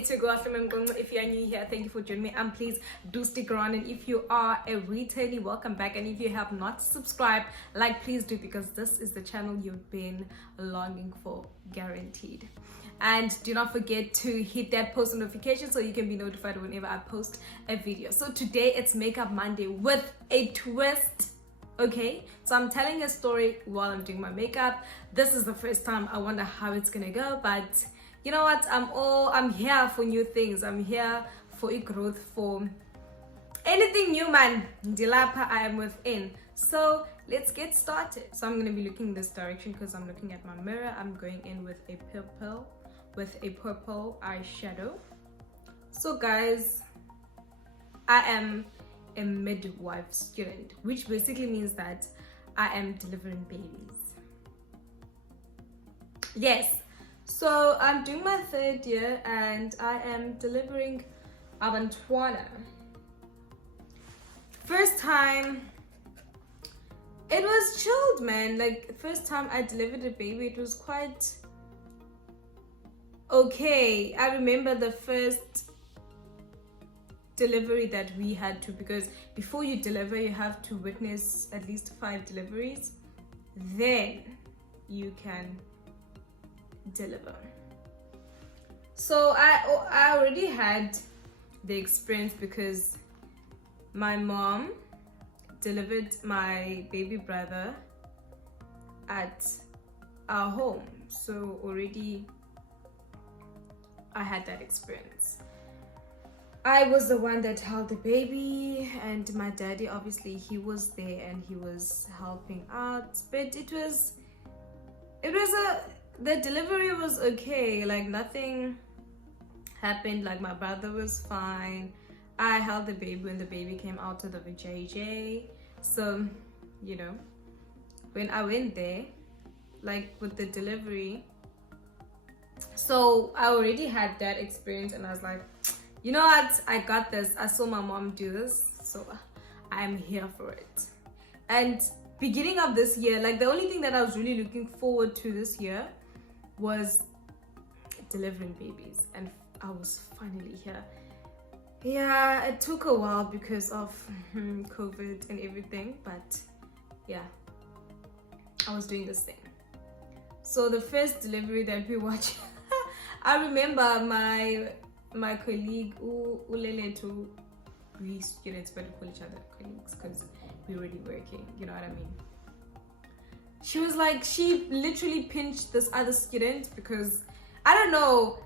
it's your girl Ahlume Mqonci. If you are new here, thank you for joining me, and please do stick around. And if you are a retailer, welcome back. And if you have not subscribed, please do, because this is the channel you've been longing for, guaranteed. And do not forget to hit that post notification so you can be notified whenever I post a video. So today it's Makeup Monday with a twist. Okay, so I'm telling a story while I'm doing my makeup. This is the first time. I wonder how it's gonna go, but you know what, I'm here for new things. I'm here for growth, for anything new, man. Dilapa, I am within. So let's get started. So I'm gonna be looking in this direction because I'm looking at my mirror. I'm going in with a purple eyeshadow. So guys, I am a midwife student, which basically means that I am delivering babies. Yes, so I'm doing my 3rd year and I am delivering Abantwana. First time, it was chilled, man. Like, first time I delivered a baby, it was quite okay. I remember the first delivery that we had to, because before you deliver you have to witness at least 5 deliveries, then you can deliver. So I already had the experience because my mom delivered my baby brother at our home, so already I had that experience. I was the one that held the baby, and my daddy, obviously, he was there and he was helping out. But the delivery was okay. Like, nothing happened. Like, my brother was fine. I held the baby when the baby came out of the vajayjay. So, you know, when I went there, like with the delivery, so I already had that experience, and I was like, you know what, I got this. I saw my mom do this, so I'm here for it. And beginning of this year, like, the only thing that I was really looking forward to this year was delivering babies, and I was finally here. Yeah, it took a while because of COVID and everything, but yeah, I was doing this thing. So the first delivery that we watched, I remember my colleague, Uleletu, we students, but we call each other colleagues because we're already working, you know what I mean? She was like, she literally pinched this other student because, I don't know,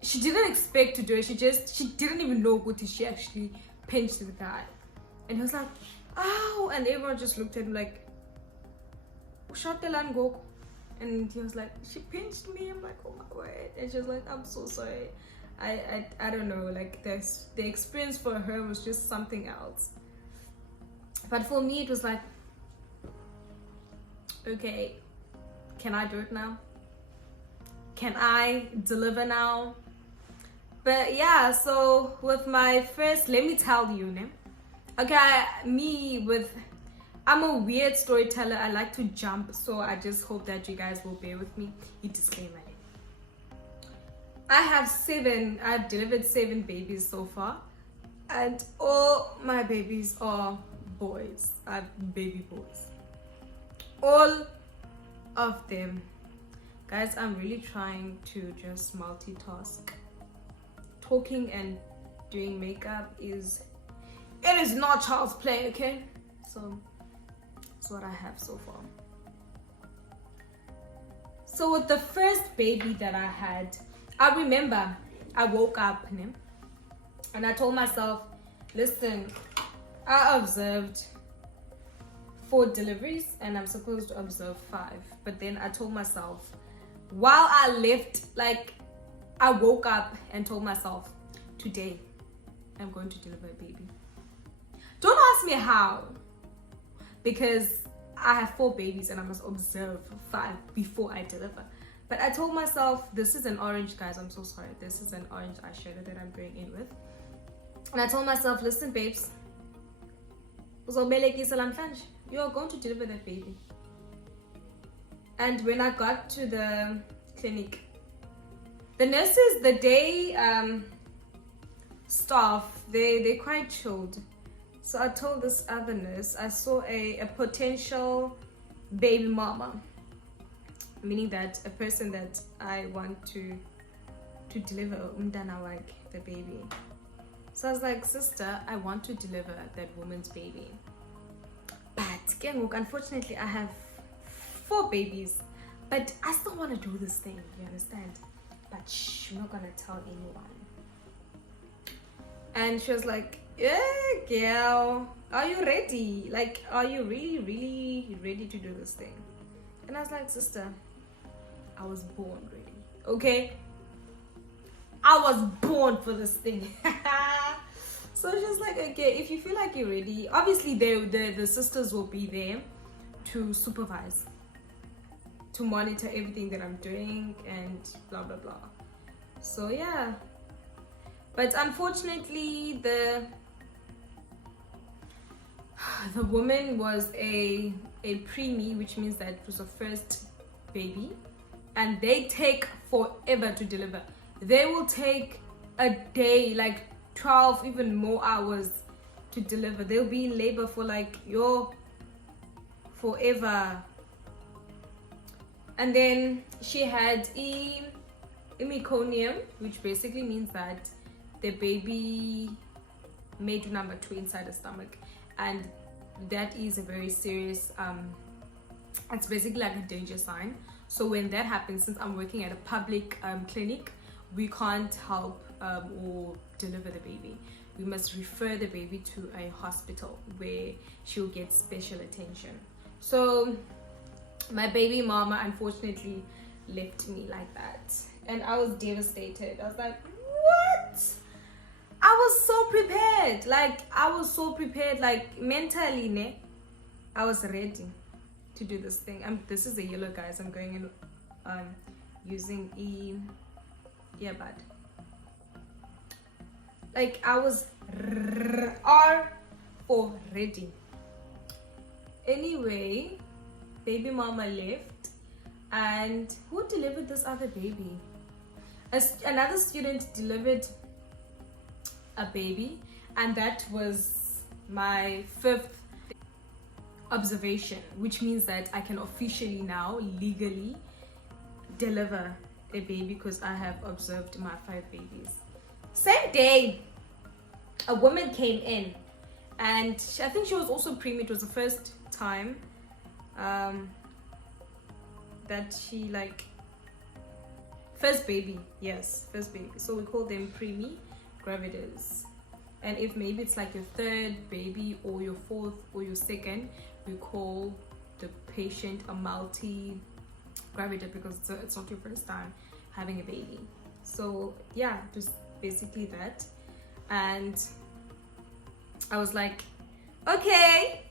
she didn't expect to do it. She didn't even know what she actually pinched the guy. And he was like, ow, and everyone just looked at him like, shut the land, go. And he was like, she pinched me. I'm like, oh my word. And she was like, I'm so sorry. I don't know, like, the experience for her was just something else. But for me, it was like, okay, can I do it now? Can I deliver now? But yeah, so with my first, let me tell you, okay, I'm a weird storyteller. I like to jump, so I just hope that you guys will bear with me. You disclaimer. I've delivered 7 babies so far, and all my babies are boys. I have baby boys. All of them. Guys, I'm really trying to just multitask. Talking and doing makeup is not child's play, okay? So that's what I have so far. So with the first baby that I had, I remember I woke up and I told myself, listen, I observed 4 deliveries and I'm supposed to observe 5. But then I told myself, while I left, like, I woke up and told myself, today I'm going to deliver a baby. Don't ask me how, because I have 4 babies and I must observe 5 before I deliver. But I told myself, this is an orange, guys, I'm so sorry. This is an orange eyeshadow that I'm going in with. And I told myself, listen, babes, you're going to deliver that baby. And when I got to the clinic, The nurses, the day staff, they're quite chilled. So I told this other nurse I saw a potential baby mama, meaning that a person that I want to deliver umntana wakhe, the baby. So I was like, sister, I want to deliver that woman's baby, but unfortunately I have 4 babies, but I still want to do this thing, you understand? But shh, I'm not gonna tell anyone. And she was like, yeah, girl, are you ready? Like, are you really ready to do this thing? And I was like, sister, I was born ready, okay? I was born for this thing. So she's like, okay, if you feel like you're ready, obviously the sisters will be there to supervise, to monitor everything that I'm doing and blah blah blah. So yeah, but unfortunately the woman was a preemie, which means that it was a first baby, and they take forever to deliver. They will take a day, like 12 even more hours to deliver. They'll be in labor for like forever. And then she had meconium, which basically means that the baby made number 2 inside the stomach, and that is a very serious it's basically like a danger sign. So when that happens, since I'm working at a public clinic, we can't help or deliver the baby. We must refer the baby to a hospital where she'll get special attention. So my baby mama unfortunately left me like that, and I was devastated. I was like, what? I was so prepared. Like mentally, ne? I was ready to do this thing. This is a yellow, guys. I'm going in using earbud. Like I was for ready. Anyway, baby mama left, and who delivered this other baby? Another student delivered a baby, and that was my 5th observation, which means that I can officially now legally deliver a baby because I have observed my 5 babies. Same day, a woman came in, and I think she was also preemie. It was the first time that she first baby. So we call them preemie gravidas. And if maybe it's like your 3rd baby or your 4th or your 2nd, we call the patient a multi-gravida because it's not your first time having a baby. So yeah, just basically that. And I was like, okay,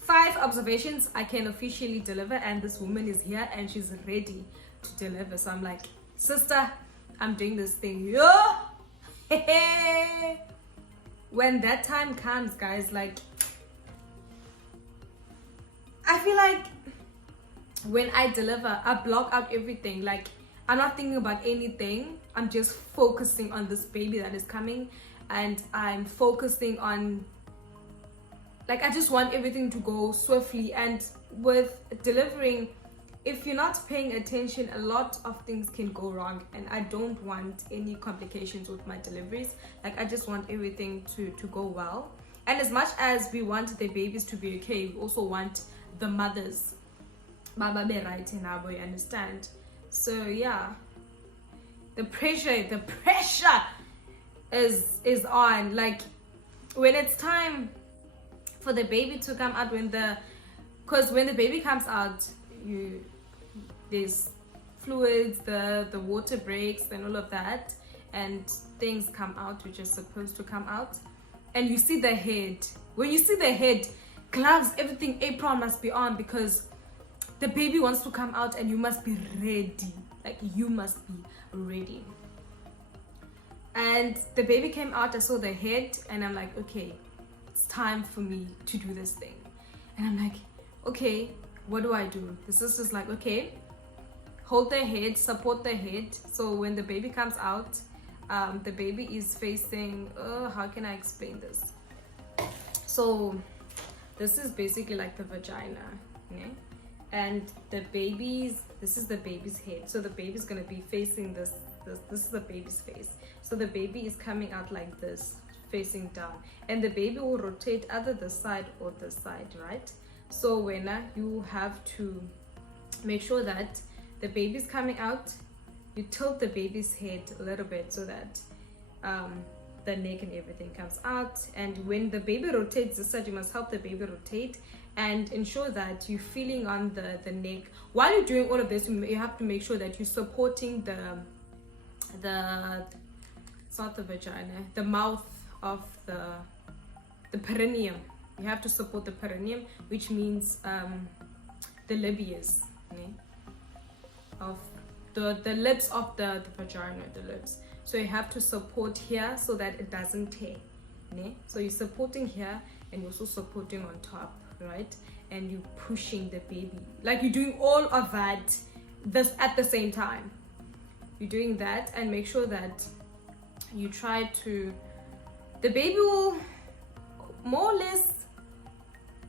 5 observations, I can officially deliver, and this woman is here and she's ready to deliver. So I'm like, sister, I'm doing this thing. Yo! When that time comes, guys, like I feel like when I deliver, I block out everything. Like I'm not thinking about anything. I'm just focusing on this baby that is coming, and I'm focusing on, like, I just want everything to go swiftly. And with delivering, if you're not paying attention, a lot of things can go wrong, and I don't want any complications with my deliveries. Like I just want everything to go well. And as much as we want the babies to be okay, we also want the mothers baba be right in our, you understand? So yeah, the pressure is on. Like when it's time for the baby to come out, because when the baby comes out, there's fluids, the water breaks and all of that, and things come out which are supposed to come out. And you see the head. When you see the head, gloves, everything, apron must be on, because the baby wants to come out and you must be ready. Like you must be ready. And the baby came out, I saw the head, and I'm like, okay, it's time for me to do this thing. And I'm like, okay, what do I do? The sister's like, okay, hold their head, support their head. So when the baby comes out, the baby is facing, how can I explain this? So this is basically like the vagina, yeah? And this is the baby's head. So the baby's gonna be facing this is the baby's face. So the baby is coming out like this, facing down, and the baby will rotate either this side or this side, right? So when you have to make sure that the baby's coming out, you tilt the baby's head a little bit so that the neck and everything comes out. And when the baby rotates this side, you must help the baby rotate and ensure that you're feeling on the neck. While you're doing all of this, you have to make sure that you're supporting it's not the vagina, the mouth of the perineum. You have to support the perineum, which means the lovies, okay? Of the lips of the vagina, the lips. So you have to support here so that it doesn't tear, okay? So you're supporting here and you're also supporting on top, right? And you're pushing the baby, like you're doing all of that at the same time. You're doing that, and make sure that you try to, the baby will more or less,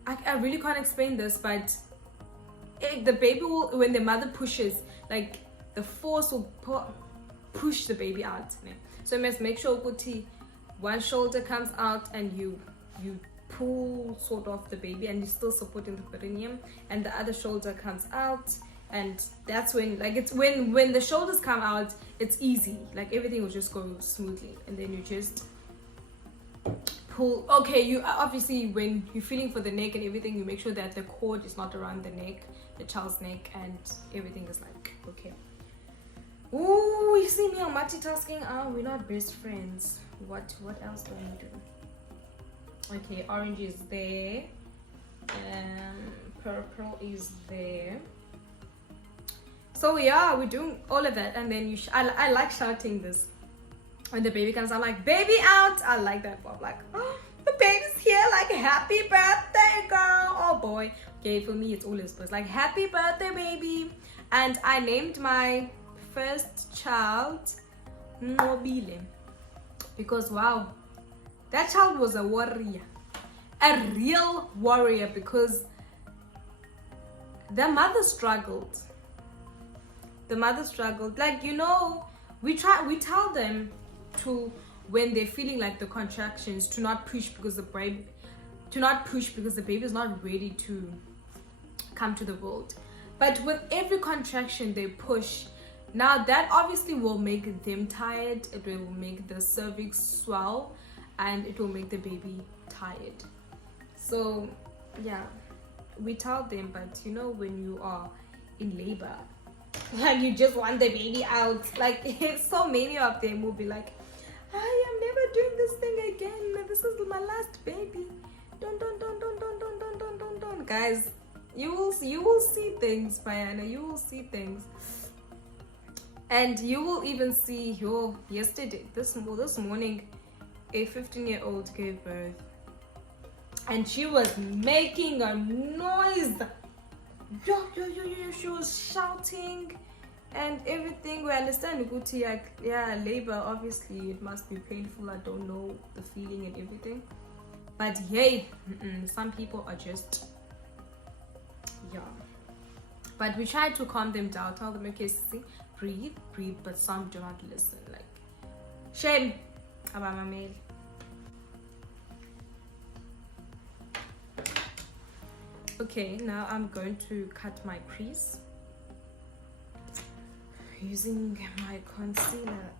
I really can't explain this, but the baby will, when the mother pushes, like the force will push the baby out, né? So you must make sure one shoulder comes out and you pull sort of the baby, and you're still supporting the perineum, and the other shoulder comes out. And that's when, like, it's when the shoulders come out, it's easy, like everything will just go smoothly. And then you just pull. Okay, you obviously, when you're feeling for the neck and everything, you make sure that the cord is not around the neck, the child's neck, and everything is like okay. Ooh, you see me on multitasking. We're not best friends. What else do I do? Okay, orange is there, purple is there. So yeah, we're doing all of that, and then I like shouting this when the baby comes out, like baby out. I like that. I'm like, oh, the baby's here, like happy birthday, girl. Oh boy. Okay, for me it's always first, like happy birthday, baby. And I named my first child Nqobile, because wow, that child was a warrior, a real warrior, because the mother struggled. Like, you know, we tell them to, when they're feeling like the contractions, to not push because the baby is not ready to come to the world. But with every contraction they push, now that obviously will make them tired. It will make the cervix swell, and it will make the baby tired. So yeah, we tell them. But you know, when you are in labor, like you just want the baby out, like so many of them will be like, I am never doing this thing again, this is my last baby. Don't. Guys, you will see things, Mayana. You will see things, and you will even see this morning a 15-year-old gave birth, and she was making a noise. She was shouting and everything. We understand, like, yeah, labor, obviously it must be painful. I don't know the feeling and everything, but yay, some people are just, yeah. But we try to calm them down, tell them, okay, see, breathe, but some do not listen. Like, shame about my mail. Okay, now I'm going to cut my crease using my concealer.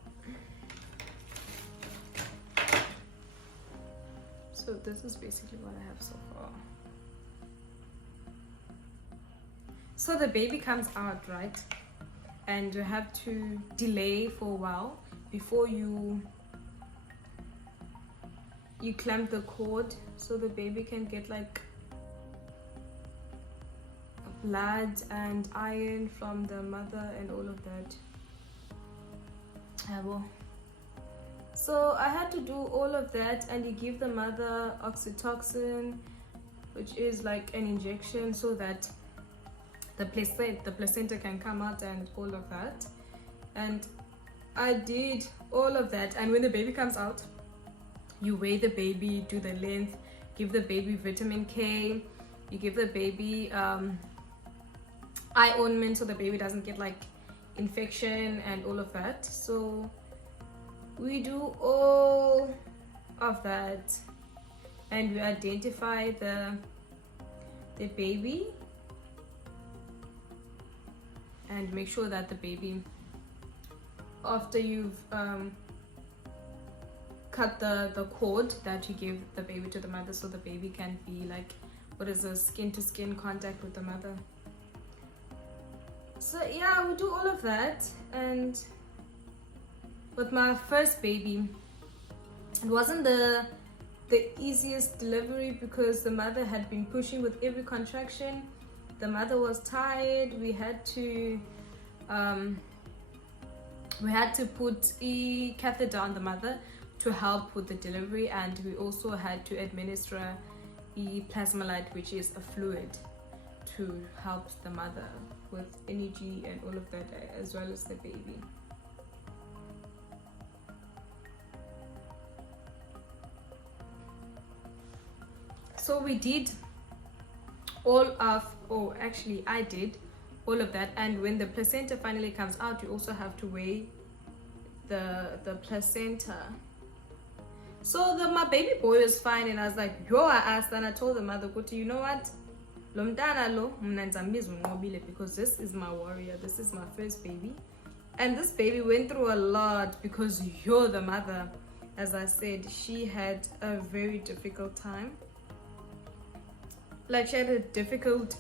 So this is basically what I have so far. So the baby comes out, right? And you have to delay for a while before you clamp the cord, so the baby can get like blood and iron from the mother and all of that. So I had to do all of that, and you give the mother oxytocin, which is like an injection, so that the placenta can come out and all of that. And I did all of that. And when the baby comes out, you weigh the baby, do the length, give the baby vitamin K, you give the baby eye ointment so the baby doesn't get like infection and all of that. So we do all of that, and we identify the baby and make sure that the baby, after you've cut the cord, that you give the baby to the mother so the baby can be like, what is this, skin to skin contact with the mother. So yeah, we do all of that. And with my first baby, it wasn't the easiest delivery because the mother had been pushing with every contraction. The mother was tired. We had to put a catheter on the mother to help with the delivery, and we also had to administer a plasmalite, which is a fluid, to help the mother with energy and all of that, as well as the baby. So we did I did all of that. And when the placenta finally comes out, you also have to weigh the placenta. So my baby boy was fine, and I was like, yo, I asked, and I told the mother, you know what, because this is my warrior, this is my first baby, and this baby went through a lot because you're the mother. As I said, she had a very difficult time. Like, she had a difficult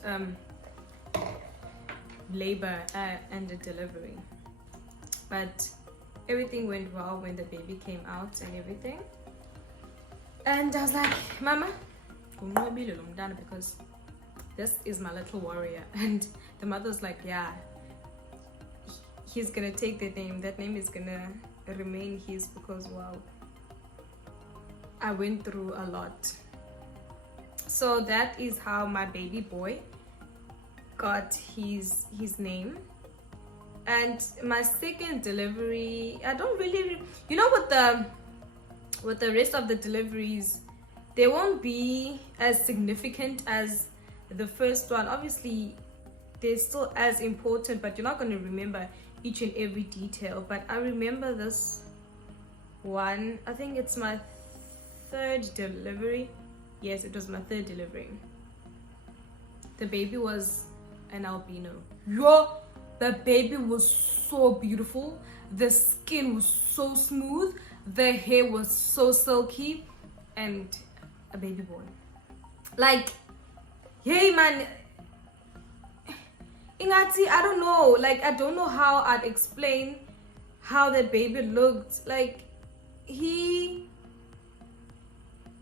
labor and the delivery, but everything went well when the baby came out and everything. And I was like, Mama, because this is my little warrior. And the mother's like, yeah, he's gonna take the name, that name is gonna remain his, because wow, I went through a lot. So that is how my baby boy got his name. And my second delivery, I don't really, with the rest of the deliveries, they won't be as significant as the first one. Obviously, they're still as important, but you're not going to remember each and every detail. But I remember this one. I think it's my third delivery. Yes, it was my third delivery. The baby was an albino. Yo, the baby was so beautiful. The skin was so smooth. The hair was so silky, and a baby boy. Like, hey man, Ingati, I don't know. Like, I don't know how I'd explain how that baby looked. Like,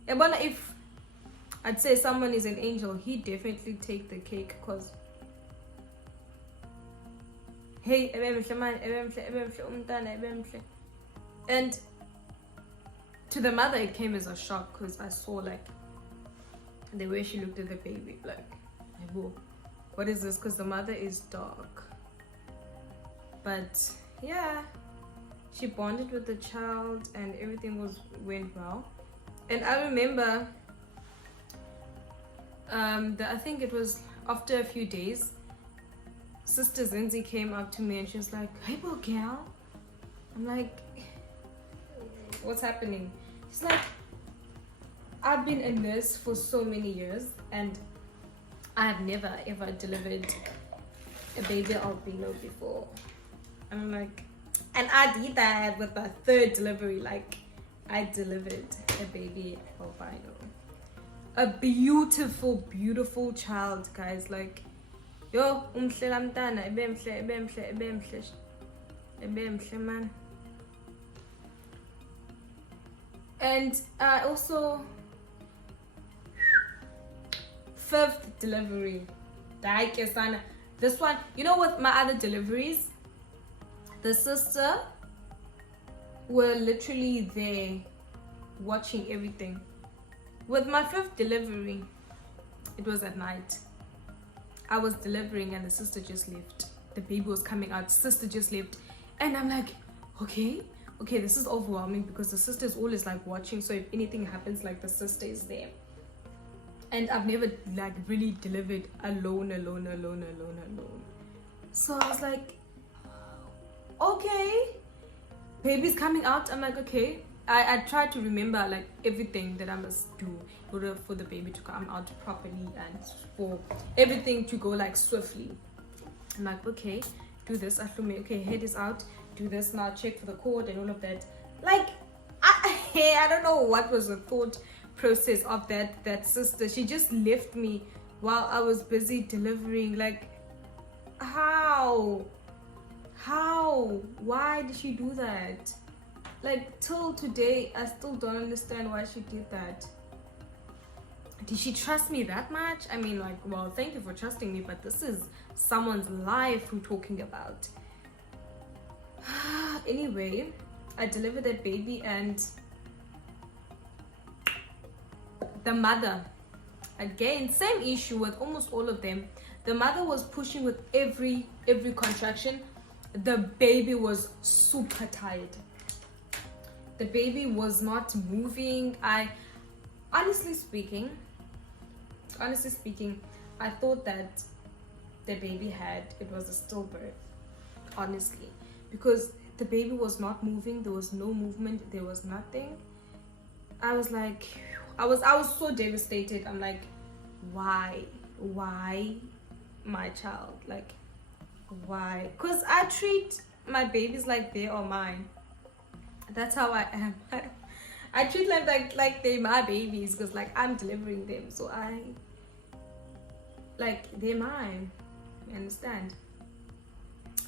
if I'd say someone is an angel, he definitely take the cake, cause hey, and to the mother it came as a shock, because I saw like the way she looked at the baby, like, what is this? Because the mother is dark. But yeah, she bonded with the child and everything went well. And I remember I think it was after a few days, Sister Zinzi came up to me and she was like, hey, little girl. I'm like, what's happening? She's like, I've been a nurse for so many years and I have never ever delivered a baby albino before. And I'm like, and I did that with my third delivery. Like, I delivered a baby albino. A beautiful, beautiful child, guys. Like, yo, umhle lamtana, ebemhle, man. And also, fifth delivery. This one, with my other deliveries, the sister were literally there watching everything. With my fifth delivery, it was at night. I was delivering and the sister just left. The baby was coming out, sister just left. And I'm like, okay, this is overwhelming because the sister is always like watching. So if anything happens, like the sister is there. And I've never like really delivered alone. So I was like, okay, baby's coming out. I'm like, okay. I tried to remember like everything that I must do in order for the baby to come out properly and for everything to go like swiftly. I'm like, okay, do this. Ahlume, okay, head is out. Do this now. Check for the cord and all of that. Like, I don't know what was the thought process of that sister. She just left me while I was busy delivering. Like, how? Why did she do that? Like, till today, I still don't understand why she did that. Did she trust me that much? I mean, like, well, thank you for trusting me, but this is someone's life we're talking about. Anyway, I delivered that baby, and the mother, again, same issue with almost all of them. The mother was pushing with every contraction. The baby was super tired. The baby was not moving. Honestly speaking, I thought that the baby it was a stillbirth, honestly, because the baby was not moving. There was no movement. There was nothing. I was like, I was so devastated. I'm like, why my child? Like, why? Because I treat my babies like they are mine. That's how I am. I treat them like they're my babies, because like I'm delivering them, so they're mine. You understand?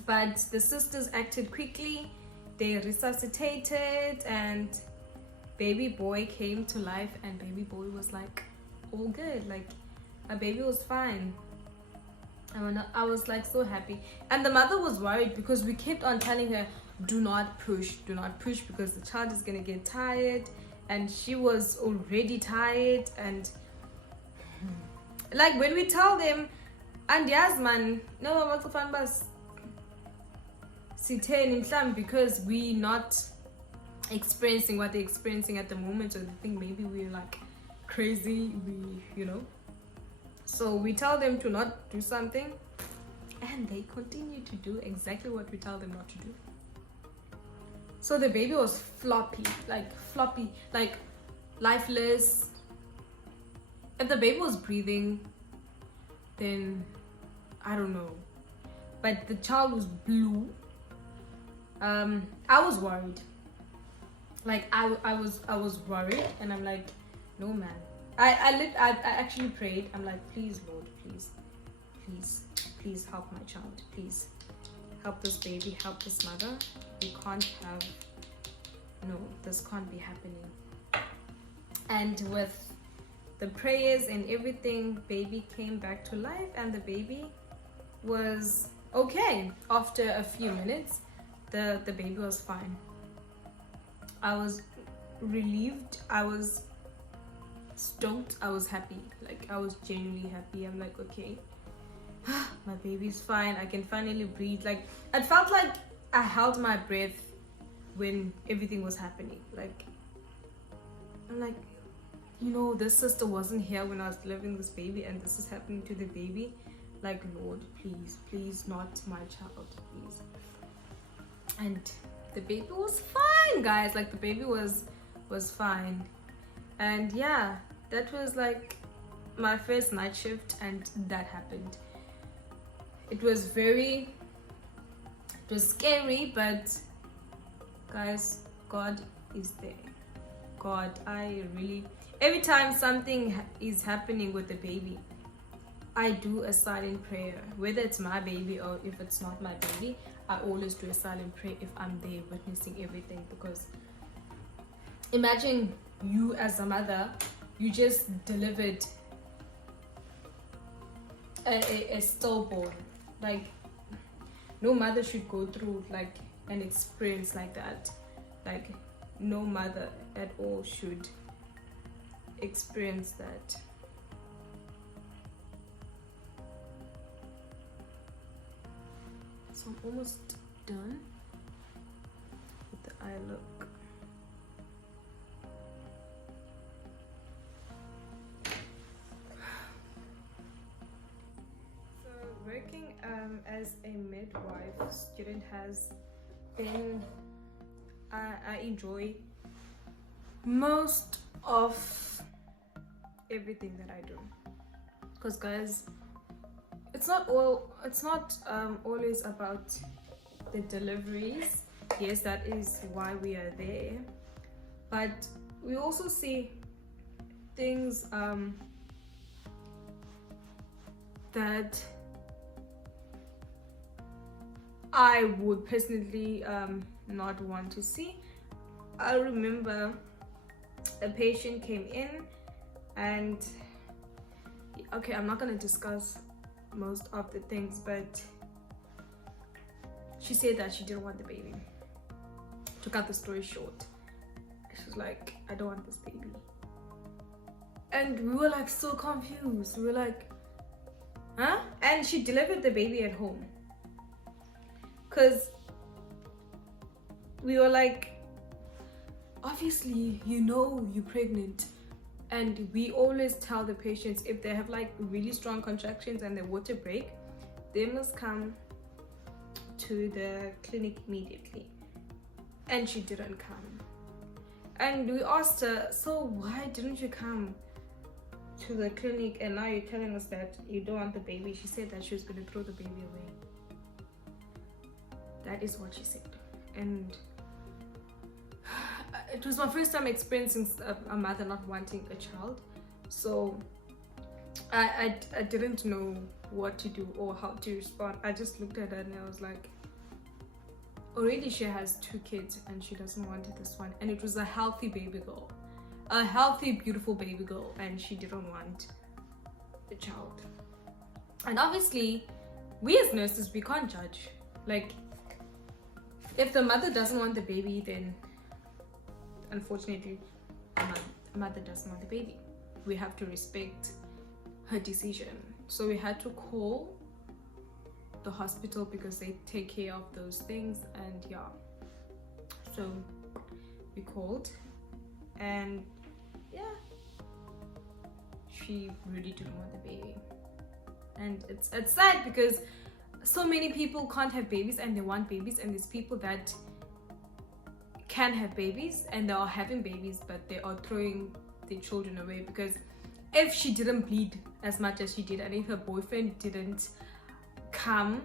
But the sisters acted quickly. They resuscitated, and baby boy came to life, and baby boy was like all good. Like, my baby was fine. I was like so happy. And the mother was worried because we kept on telling her, do not push, because the child is gonna get tired. And she was already tired. And like, when we tell them, and yes man, no, because we not experiencing what they're experiencing at the moment, so they think maybe we're like crazy, so we tell them to not do something, and they continue to do exactly what we tell them not to do. So the baby was floppy, like lifeless. If the baby was breathing, then I don't know, but the child was blue. I was worried. Like, I was worried, and I'm like, no man. I actually prayed. I'm like, please Lord, please help my child. Please help this baby, help this mother. This can't be happening. And with the prayers and everything, baby came back to life, and the baby was okay. After a few minutes, the baby was fine. I was relieved. I was stoked. I was happy. Like, I was genuinely happy. I'm like, okay, my baby's fine. I can finally breathe. Like, it felt like I held my breath when everything was happening. Like, I'm like, this sister wasn't here when I was delivering this baby, and this is happening to the baby. Like, Lord, please not my child, please. And the baby was fine, guys. Like, the baby was fine. And yeah, that was like my first night shift, and that happened. It was scary, but guys, God is there. God, every time something is happening with the baby, I do a silent prayer. Whether it's my baby or if it's not my baby, I always do a silent prayer if I'm there witnessing everything. Because imagine you as a mother, you just delivered a stillborn. Like, no mother should go through like an experience like that. Like, no mother at all should experience that. So I'm almost done with the eye look. So working as a midwife student has been, I enjoy most of everything that I do, because guys, it's not always about the deliveries. Yes, that is why we are there, but we also see things that I would personally not want to see. I remember a patient came in, and okay, I'm not going to discuss most of the things, but she said that she didn't want the baby. To cut the story short, she was like, I don't want this baby. And we were like so confused. We were like, huh? And she delivered the baby at home, because we were like, obviously, you know you're pregnant. And we always tell the patients, if they have like really strong contractions and their water break, they must come to the clinic immediately. And she didn't come. And we asked her, so why didn't you come to the clinic, and now you're telling us that you don't want the baby? She said that she was going to throw the baby away. That is what she said. And it was my first time experiencing a mother not wanting a child, so I didn't know what to do or how to respond. I just looked at her and I was like, already she has 2 kids and she doesn't want this one, and it was a healthy baby girl, a healthy, beautiful baby girl, and she didn't want a child. And obviously, we as nurses, we can't judge. Like, if the mother doesn't want the baby, then unfortunately the mother doesn't want the baby. We have to respect her decision. So we had to call the hospital because they take care of those things, and yeah, so we called, and yeah, she really didn't want the baby. And it's sad because so many people can't have babies and they want babies, and there's people that can have babies and they are having babies, but they are throwing their children away, because if she didn't bleed as much as she did, and if her boyfriend didn't come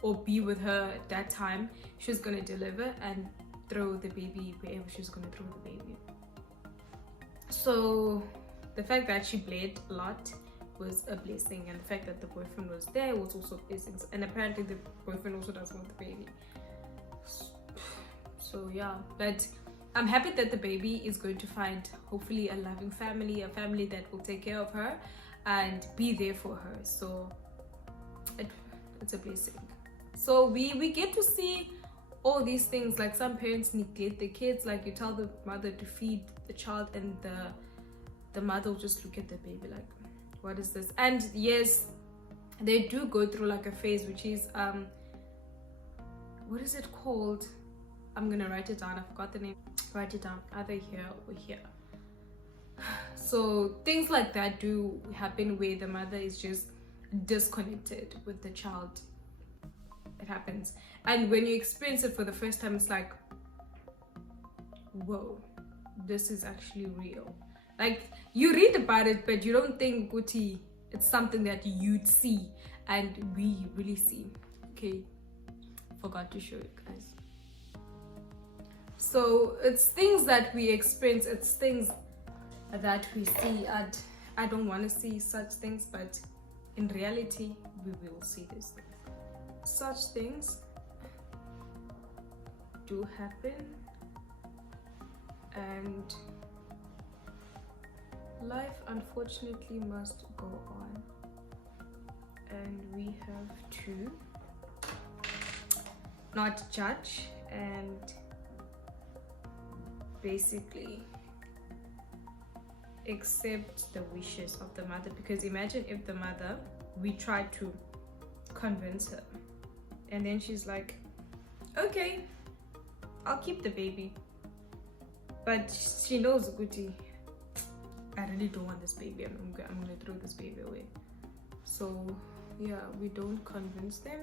or be with her at that time, she was going to deliver and throw the baby wherever she was going to throw the baby. So the fact that she bled a lot was a blessing, and the fact that the boyfriend was there was also blessings, and apparently the boyfriend also doesn't want the baby. So yeah, but I'm happy that the baby is going to find hopefully a loving family, a family that will take care of her and be there for her. So it's a blessing. So we get to see all these things. Like, some parents neglect their kids, like you tell the mother to feed the child and the mother will just look at the baby like, what is this? And yes, they do go through like a phase which is what is it called? I'm gonna write it down. I forgot the name. Write it down, either here or here. So things like that do happen where the mother is just disconnected with the child. It happens, and when you experience it for the first time, it's like, whoa, this is actually real. Like, you read about it, but you don't think, Guti, it's something that you'd see, and we really see. Okay, forgot to show you guys. So it's things that we experience, it's things that we see. And I don't want to see such things, but in reality, we will see these things. Such things do happen, and life unfortunately must go on, and we have to not judge and basically accept the wishes of the mother. Because imagine if the mother, we tried to convince her And then she's like, okay, I'll keep the baby. But she knows Guti, I really don't want this baby. I'm gonna throw this baby away. So yeah, we don't convince them.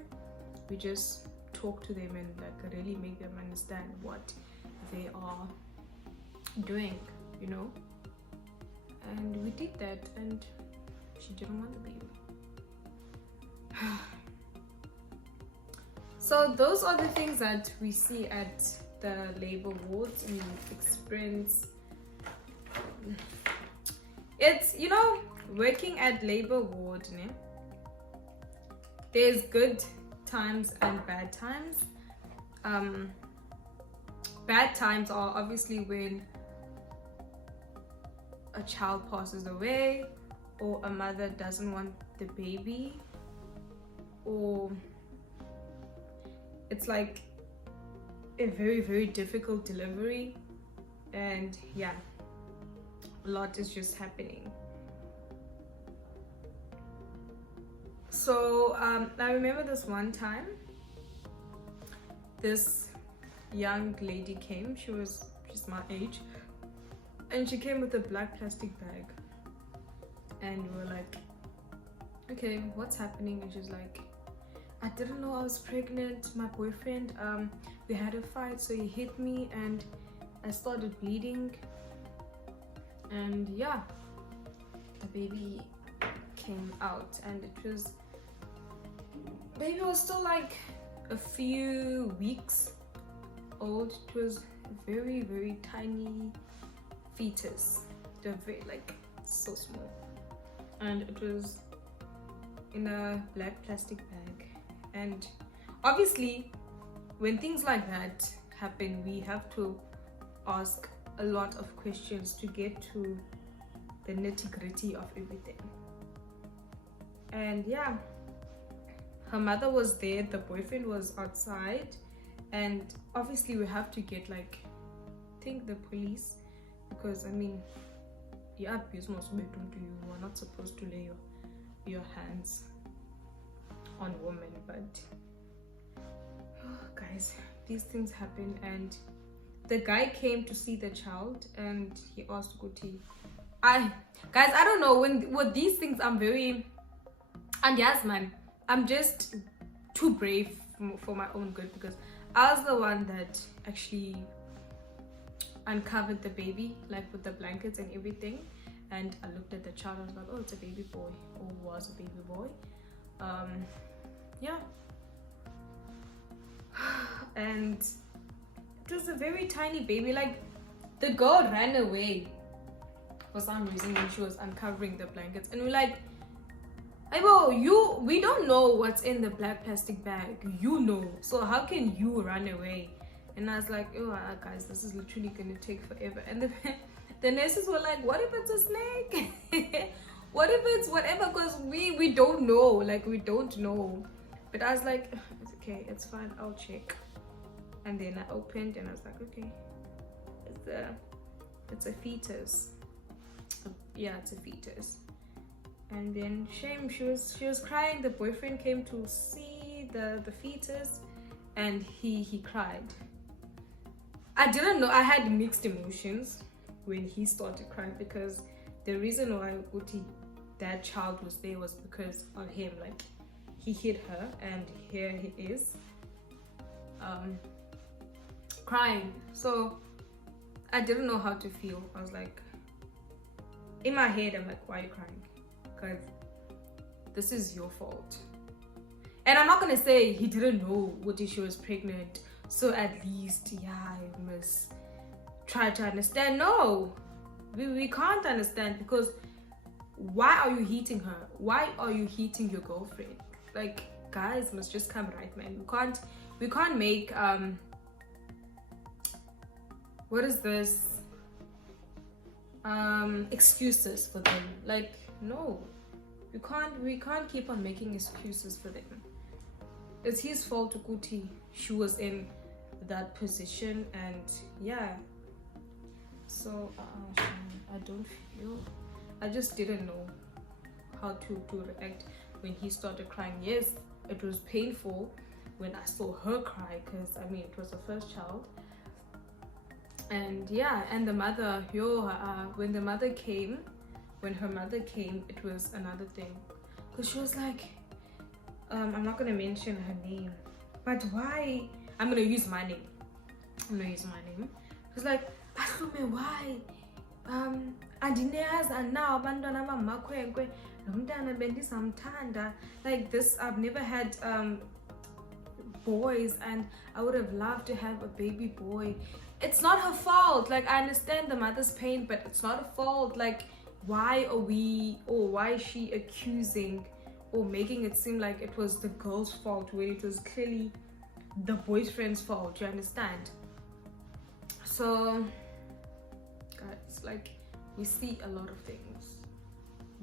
We just talk to them and like really make them understand what they are doing, you know. And we did that, and she didn't want the baby. So those are the things that we see at the labor wards and experience. It's, you know, working at labor ward, né? There's good times and bad times. Bad times are obviously when a child passes away, or a mother doesn't want the baby, or it's like a very, very difficult delivery, and yeah, a lot is just happening. So I remember this one time, this young lady came. She's my age, and she came with a black plastic bag, and we were like, okay, what's happening? And she's like, I didn't know I was pregnant. My boyfriend, we had a fight, so he hit me and I started bleeding, and yeah, the baby came out, and baby was still like a few weeks old. It was a very, very tiny fetus. They're very, like, so small, and it was in a black plastic bag. And obviously when things like that happen, we have to ask a lot of questions to get to the nitty-gritty of everything. And yeah, her mother was there, the boyfriend was outside, and obviously we have to get, like, I think the police, because I mean, you abuse most bedroom to you. You are not supposed to lay your hands on women, but guys, these things happen. And the guy came to see the child, and he asked Guti, I don't know, when with these things I'm very, and yes man, I'm just too brave for my own good, because I was the one that actually uncovered the baby, like with the blankets and everything. And I looked at the child, I was like, oh, it's a baby boy, or was a baby boy. Yeah, and it was a very tiny baby. Like, the girl ran away for some reason when she was uncovering the blankets, and we're like, hey, well, we don't know what's in the black plastic bag, you know, so how can you run away? And I was like, oh guys, this is literally gonna take forever. And the nurses were like, what if it's a snake? What if it's whatever? Because we don't know, like, we don't know. But I was like, it's okay, it's fine, I'll check. And then I opened, and I was like, okay, it's a fetus. Yeah, it's a fetus. And then shame, she was crying. The boyfriend came to see the fetus, and he cried. I didn't know, I had mixed emotions when he started crying, because the reason why that child was there was because of him. Like, he hit her, and here he is crying. So I didn't know how to feel. I was like, in my head, I'm like, why are you crying? Because this is your fault. And I'm not gonna say he didn't know she was pregnant, so at least, yeah, I must try to understand. No, we can't understand, because why are you hitting her? Why are you hitting your girlfriend? Like, guys must just come right, man. We can't make what is this, excuses for them. Like, no, we can't keep on making excuses for them. It's his fault, Guti. She was in that position, and yeah. So I just didn't know how to react when he started crying. Yes, it was painful when I saw her cry, because I mean it was her first child. And yeah, and the mother, when her mother came, it was another thing, because she was like, I'm not gonna mention her name, but why? I'm gonna use my name. She was like, Ahlume, why? Andineyazi now abantwana bamakhwenkwe lo mntana bendisamthanda. Like this, I've never had boys, and I would have loved to have a baby boy. It's not her fault. Like, I understand the mother's pain, but it's not her fault. Like, why is she accusing or making it seem like it was the girl's fault when it was clearly the boyfriend's fault? You understand? So guys, like, we see a lot of things.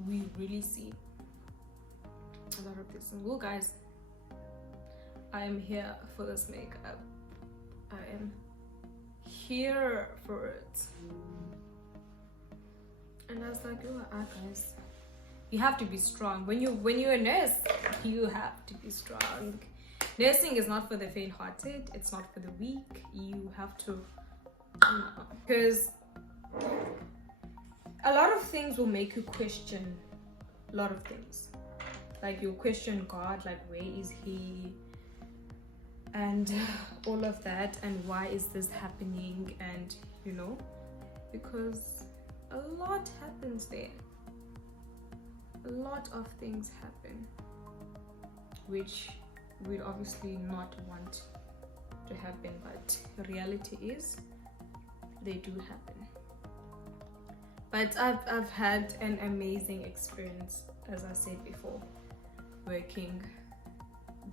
We really see a lot of this. And well, guys, I am here for this makeup. I am here for it. And I was like, oh, guys, you have to be strong. When you're a nurse, you have to be strong. Nursing is not for the faint-hearted. It's not for the weak. You have to, because a lot of things will make you question a lot of things. Like, you'll question God, like, where is he, and all of that, and why is this happening, and because a lot happens there. A lot of things happen which we'd obviously not want to happen, but the reality is they do happen. But I've had an amazing experience, as I said before, working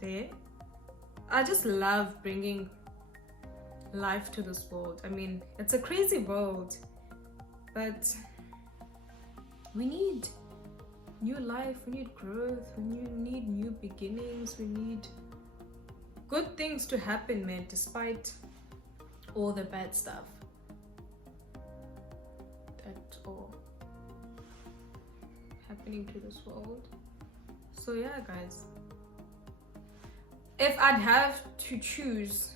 there. I just love bringing life to this world. I mean, it's a crazy world, but we need new life, we need growth, we need new beginnings, we need good things to happen, man, despite all the bad stuff that are happening to this world. So yeah, guys, if I'd have to choose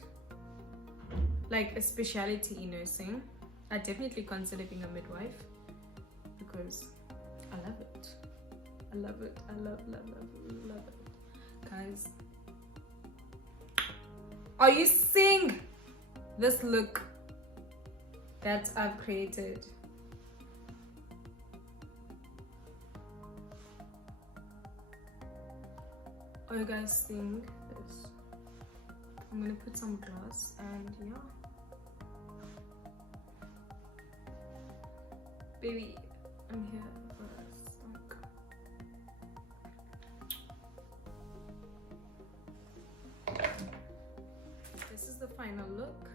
like a specialty in nursing, I'd definitely consider being a midwife, because I love it. I love it. I love it. Guys, are you seeing this look that I've created? Are you guys seeing this? I'm gonna put some gloss, and yeah, baby, I'm here for us. This is the final look.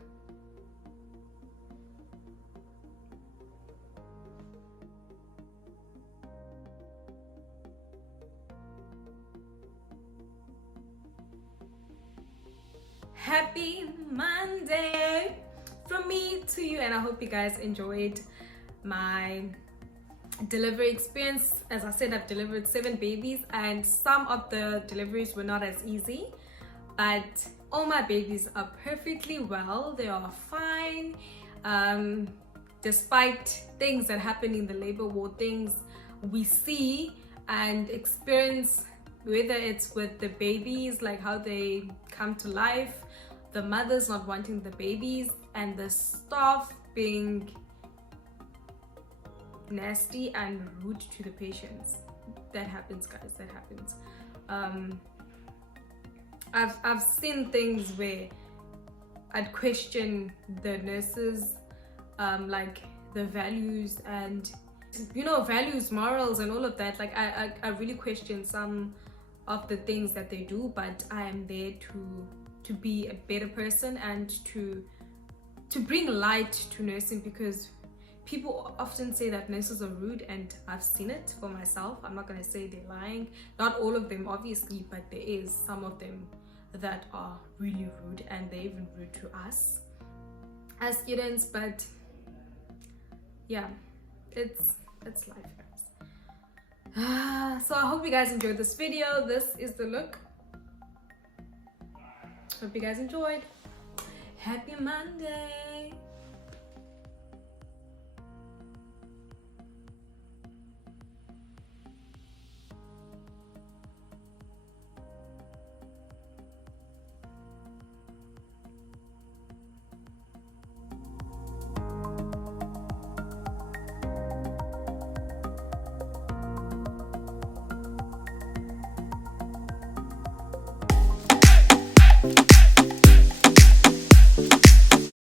Happy Monday from me to you, and I hope you guys enjoyed my delivery experience. As I said, I've delivered 7 babies, and some of the deliveries were not as easy, but all my babies are perfectly well. They are fine, despite things that happen in the labor ward, things we see and experience, whether it's with the babies, like how they come to life, the mothers not wanting the babies, and the staff being nasty and rude to the patients. That happens, guys, that happens. I've seen things where I'd question the nurses, like the values and values, morals, and all of that. Like I really question some of the things that they do, but I am there to be a better person and to bring light to nursing, because people often say that nurses are rude, and I've seen it for myself. I'm not going to say they're lying. Not all of them, obviously, but there is some of them that are really rude, and they're even rude to us as students. But yeah, it's life, guys. So I hope you guys enjoyed this video. This is the look. Hope you guys enjoyed. Happy Monday.